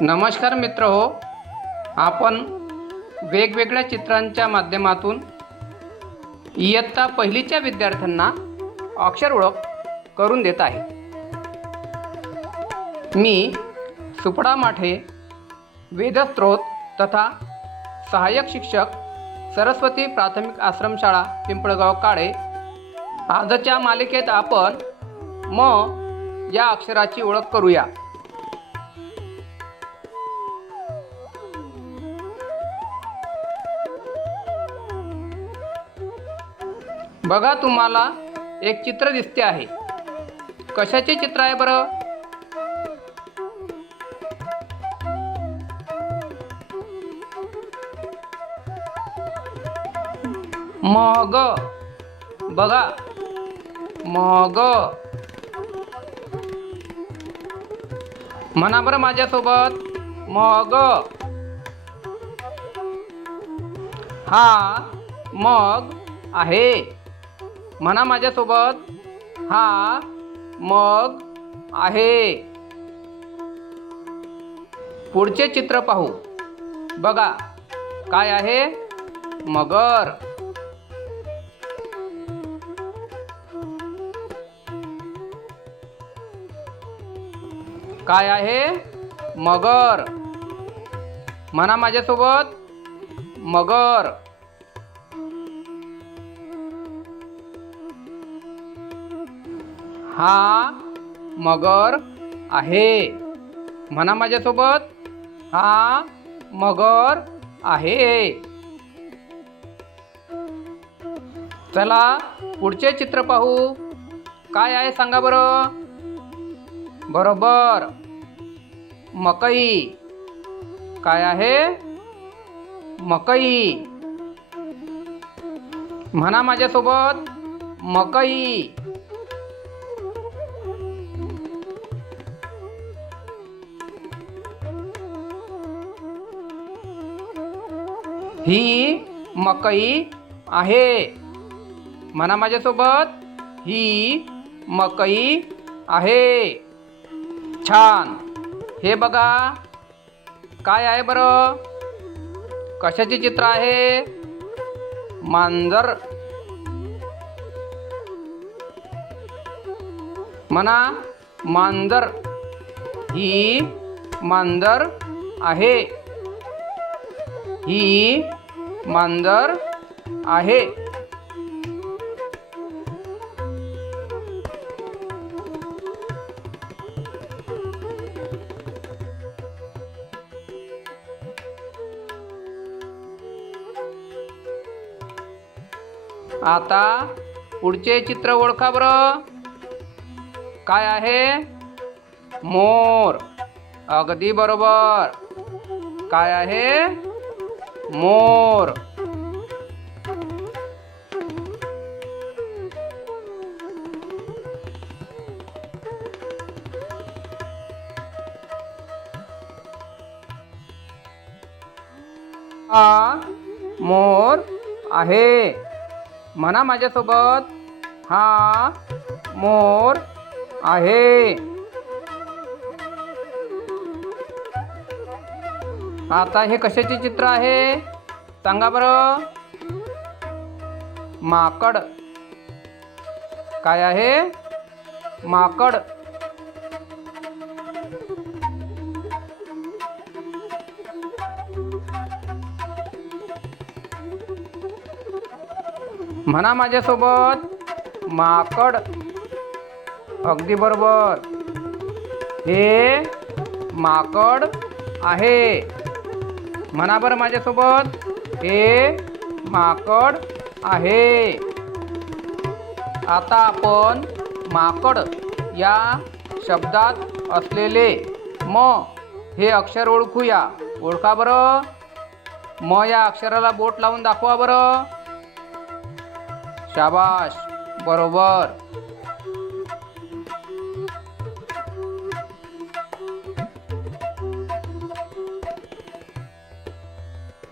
नमस्कार मित्र हो आपण वेगवेगळ्या चित्रांच्या माध्यमातून इयत्ता पहिलीच्या विद्यार्थ्यांना अक्षर ओळख करून देत आहे. मी सुपडा माठे वेदस्त्रोत तथा सहाय्यक शिक्षक सरस्वती प्राथमिक आश्रमशाळा पिंपळगाव काळे. आजच्या मालिकेत आपण म या अक्षराची ओळख करूया. बघा तुम्हाला एक चित्र दिसते आहे. कशाचे चित्र आहे बरं? मग. बघा. मग. म्हणा बरं माझ्यासोबत. मग. हा. मग आहे. म्हणा माझ्यासोबत हा मग आहे. पुढचे चित्र पाहू. बघा काय आहे? मगर. काय आहे? मगर. म्हणा माझ्यासोबत मगर. हा मगर आहे. म्हणा माझ्यासोबत. हा मगर आहे. चला पुढचे चित्र पाहू. काय आहे सांगा बरं. बरोबर. मकई. काय आहे? मकई. म्हणा माझ्यासोबत. मकई. ही मकई आहे. म्हणा माझ्यासोबत ही मकई आहे. छान. हे बघा काय आहे बरं? कशाचे चित्र आहे? मांजर. म्हणा मांजर. ही मांजर आहे. ही मांजर आहे. आता पुढचे चित्र ओळखा बरं. काय आहे? मोर. अगदी बरोबर. काय आहे? मोर. हा मोर आहे. म्हणा माझ्यासोबत. हा मोर आहे. आता हे कशाचे चित्र आहे? सांगा बरं. माकड. काय आहे? माकड. म्हणा माझ्यासोबत. माकड. अगदी बरोबर. हे माकड आहे. म्हणा बरं माझ्यासोबत हे माकड आहे. आता आपण माकड या शब्दात असलेले म हे अक्षर ओळखूया. ओळखा बरं. म या अक्षराला बोट लावून दाखवा बरं. शाबाश बरोबर.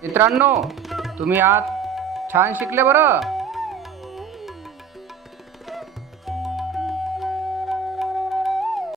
मित्रांनो तुम्ही आज छान शिकले बरं.